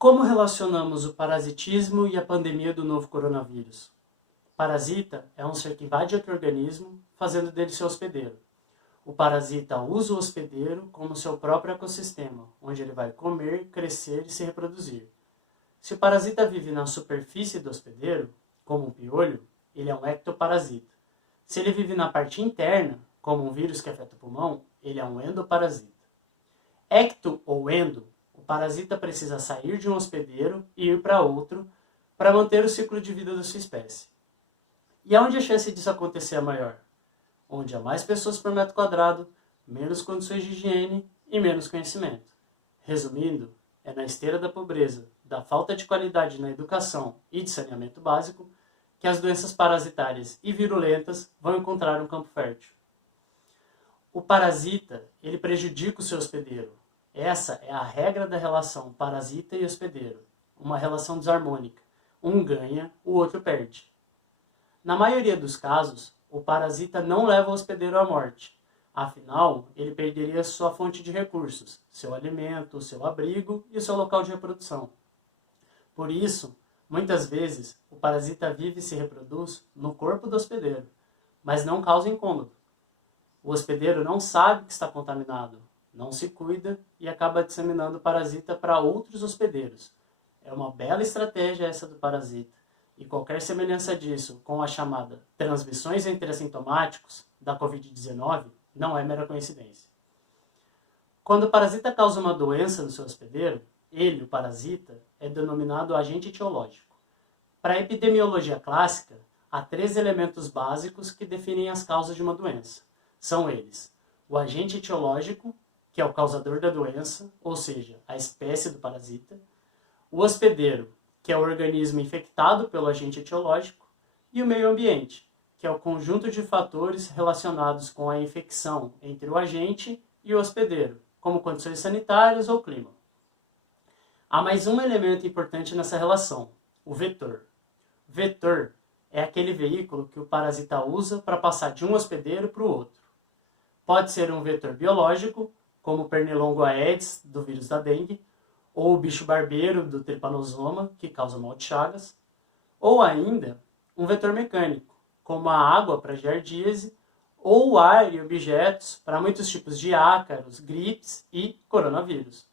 Como relacionamos o parasitismo e a pandemia do novo coronavírus? Parasita é um ser que invade outro organismo, fazendo dele seu hospedeiro. O parasita usa o hospedeiro como seu próprio ecossistema, onde ele vai comer, crescer e se reproduzir. Se o parasita vive na superfície do hospedeiro, como um piolho, ele é um ectoparasita. Se ele vive na parte interna, como um vírus que afeta o pulmão, ele é um endoparasita. Ecto ou endo, o parasita precisa sair de um hospedeiro e ir para outro para manter o ciclo de vida da sua espécie. E aonde a chance disso acontecer é maior? Onde há mais pessoas por metro quadrado, menos condições de higiene e menos conhecimento. Resumindo, é na esteira da pobreza, da falta de qualidade na educação e de saneamento básico que as doenças parasitárias e virulentas vão encontrar um campo fértil. O parasita, ele prejudica o seu hospedeiro. Essa é a regra da relação parasita e hospedeiro, uma relação desarmônica. Um ganha, o outro perde. Na maioria dos casos, o parasita não leva o hospedeiro à morte. Afinal, ele perderia sua fonte de recursos, seu alimento, seu abrigo e o seu local de reprodução. Por isso, muitas vezes, o parasita vive e se reproduz no corpo do hospedeiro, mas não causa incômodo. O hospedeiro não sabe que está contaminado, não se cuida e acaba disseminando o parasita para outros hospedeiros. É uma bela estratégia essa do parasita, e qualquer semelhança disso com a chamada transmissões entre assintomáticos da Covid-19 não é mera coincidência. Quando o parasita causa uma doença no seu hospedeiro, ele, o parasita, é denominado agente etiológico. Para a epidemiologia clássica, há 3 elementos básicos que definem as causas de uma doença. São eles: o agente etiológico, que é o causador da doença, ou seja, a espécie do parasita; o hospedeiro, que é o organismo infectado pelo agente etiológico; e o meio ambiente, que é o conjunto de fatores relacionados com a infecção entre o agente e o hospedeiro, como condições sanitárias ou clima. Há mais um elemento importante nessa relação: o vetor. Vetor é aquele veículo que o parasita usa para passar de um hospedeiro para o outro. Pode ser um vetor biológico, como o Pernilongo aedes, do vírus da dengue, ou o bicho barbeiro, do Trypanosoma, que causa mal de Chagas, ou ainda um vetor mecânico, como a água para giardíase, ou o ar e objetos para muitos tipos de ácaros, gripes e coronavírus.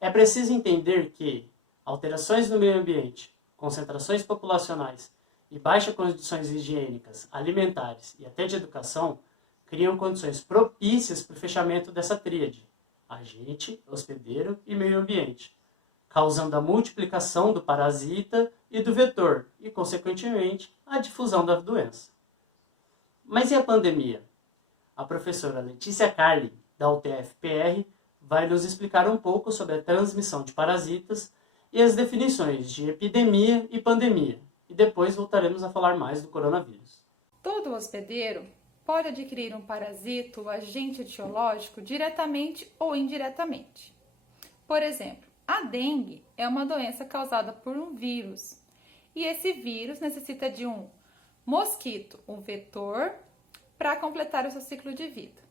É preciso entender que alterações no meio ambiente, concentrações populacionais e baixas condições higiênicas, alimentares e até de educação criam condições propícias para o fechamento dessa tríade: agente, hospedeiro e meio ambiente, causando a multiplicação do parasita e do vetor e, consequentemente, a difusão da doença. Mas e a pandemia? A professora Letícia Carli, da UTF-PR, vai nos explicar um pouco sobre a transmissão de parasitas e as definições de epidemia e pandemia, e depois voltaremos a falar mais do coronavírus. Todo hospedeiro pode adquirir um parasita ou agente etiológico diretamente ou indiretamente. Por exemplo, a dengue é uma doença causada por um vírus, e esse vírus necessita de um mosquito, um vetor, para completar o seu ciclo de vida.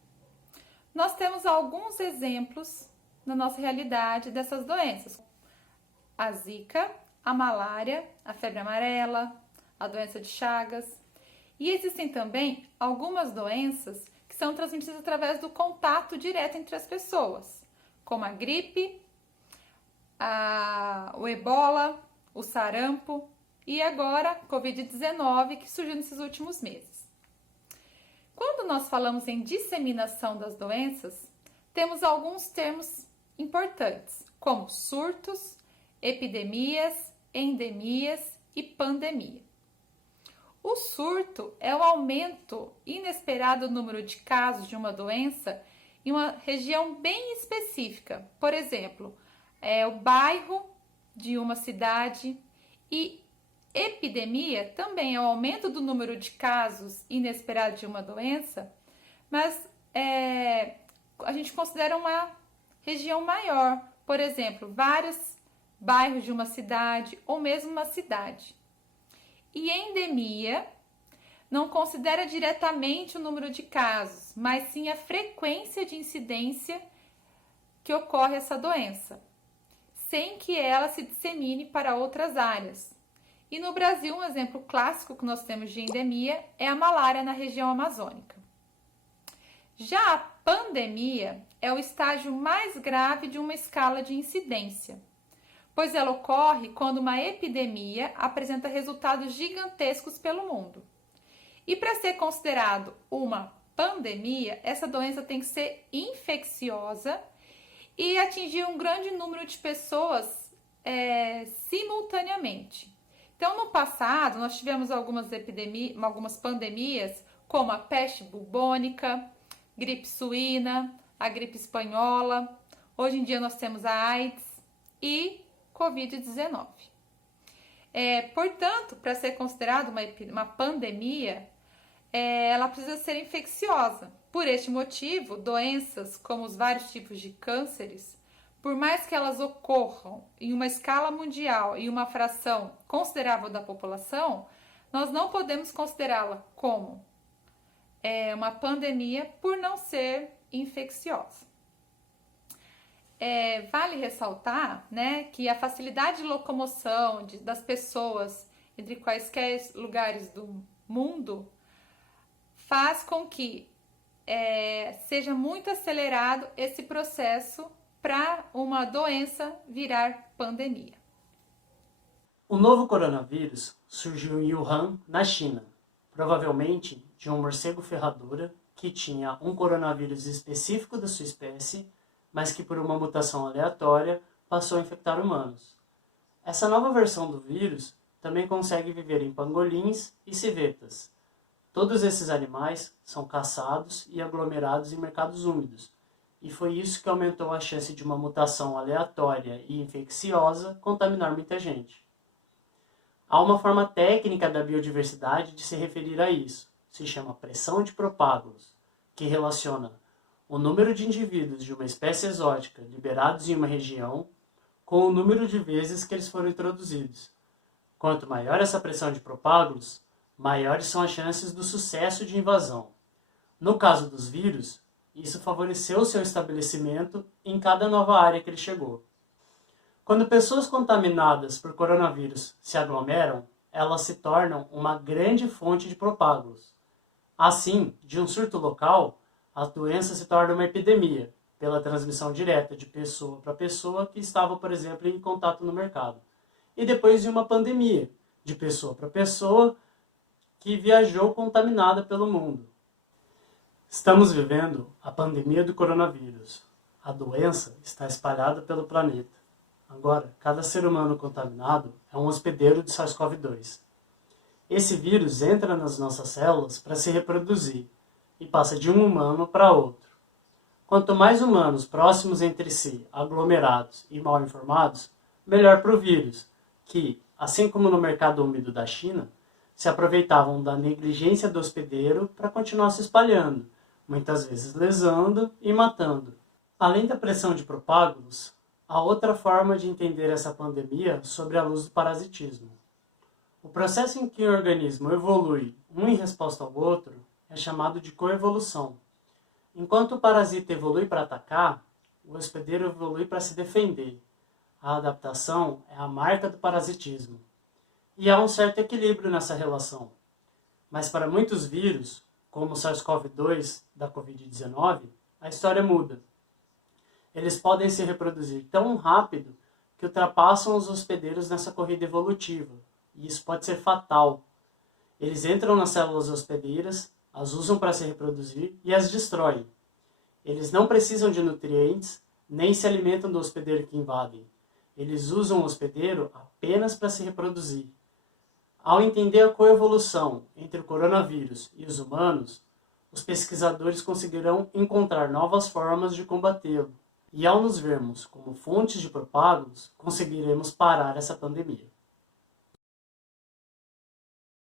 Nós temos alguns exemplos na nossa realidade dessas doenças: a zika, a malária, a febre amarela, a doença de Chagas. E existem também algumas doenças que são transmitidas através do contato direto entre as pessoas, como a gripe, o ebola, o sarampo e agora a Covid-19, que surgiu nesses últimos meses. Quando nós falamos em disseminação das doenças, temos alguns termos importantes, como surtos, epidemias, endemias e pandemia. O surto é o aumento inesperado do número de casos de uma doença em uma região bem específica. Por exemplo, o bairro de uma cidade. E epidemia também é o aumento do número de casos inesperados de uma doença, mas a gente considera uma região maior. Por exemplo, vários bairros de uma cidade ou mesmo uma cidade. E endemia não considera diretamente o número de casos, mas sim a frequência de incidência que ocorre essa doença. sem que ela se dissemine para outras áreas. E no Brasil, um exemplo clássico que nós temos de endemia é a malária na região amazônica. Já a pandemia é o estágio mais grave de uma escala de incidência, pois ela ocorre quando uma epidemia apresenta resultados gigantescos pelo mundo. E para ser considerado uma pandemia, essa doença tem que ser infecciosa e atingir um grande número de pessoas simultaneamente. Então, no passado, nós tivemos algumas pandemias, como a peste bubônica, gripe suína, a gripe espanhola. Hoje em dia, nós temos a AIDS e Covid-19. Portanto, para ser considerada uma pandemia, ela precisa ser infecciosa. Por este motivo, doenças como os vários tipos de cânceres, por mais que elas ocorram em uma escala mundial e uma fração considerável da população, nós não podemos considerá-la como uma pandemia por não ser infecciosa. Vale ressaltar, né, que a facilidade de locomoção das pessoas entre quaisquer lugares do mundo faz com que seja muito acelerado esse processo para uma doença virar pandemia. O novo coronavírus surgiu em Wuhan, na China, provavelmente de um morcego ferradura que tinha um coronavírus específico da sua espécie, mas que por uma mutação aleatória passou a infectar humanos. Essa nova versão do vírus também consegue viver em pangolins e civetas. Todos esses animais são caçados e aglomerados em mercados úmidos, e foi isso que aumentou a chance de uma mutação aleatória e infecciosa contaminar muita gente. Há uma forma técnica da biodiversidade de se referir a isso. Se chama pressão de propágulos, que relaciona o número de indivíduos de uma espécie exótica liberados em uma região com o número de vezes que eles foram introduzidos. Quanto maior essa pressão de propágulos, maiores são as chances do sucesso de invasão. No caso dos vírus, isso favoreceu seu estabelecimento em cada nova área que ele chegou. Quando pessoas contaminadas por coronavírus se aglomeram, elas se tornam uma grande fonte de propágulos. Assim, de um surto local, a doença se torna uma epidemia, pela transmissão direta de pessoa para pessoa que estava, por exemplo, em contato no mercado. E depois de uma pandemia, de pessoa para pessoa que viajou contaminada pelo mundo. Estamos vivendo a pandemia do coronavírus. A doença está espalhada pelo planeta. Agora, cada ser humano contaminado é um hospedeiro de SARS-CoV-2. Esse vírus entra nas nossas células para se reproduzir e passa de um humano para outro. Quanto mais humanos próximos entre si, aglomerados e mal informados, melhor para o vírus, que, assim como no mercado úmido da China, se aproveitavam da negligência do hospedeiro para continuar se espalhando, muitas vezes lesando e matando. Além da pressão de propágulos, há outra forma de entender essa pandemia sobre a luz do parasitismo. O processo em que o organismo evolui um em resposta ao outro é chamado de coevolução. Enquanto o parasita evolui para atacar, o hospedeiro evolui para se defender. A adaptação é a marca do parasitismo. E há um certo equilíbrio nessa relação. Mas para muitos vírus, como o SARS-CoV-2 da Covid-19, a história muda. Eles podem se reproduzir tão rápido que ultrapassam os hospedeiros nessa corrida evolutiva, e isso pode ser fatal. Eles entram nas células hospedeiras, as usam para se reproduzir e as destroem. Eles não precisam de nutrientes, nem se alimentam do hospedeiro que invadem. Eles usam o hospedeiro apenas para se reproduzir. Ao entender a coevolução entre o coronavírus e os humanos, os pesquisadores conseguirão encontrar novas formas de combatê-lo. E ao nos vermos como fontes de propágulos, conseguiremos parar essa pandemia.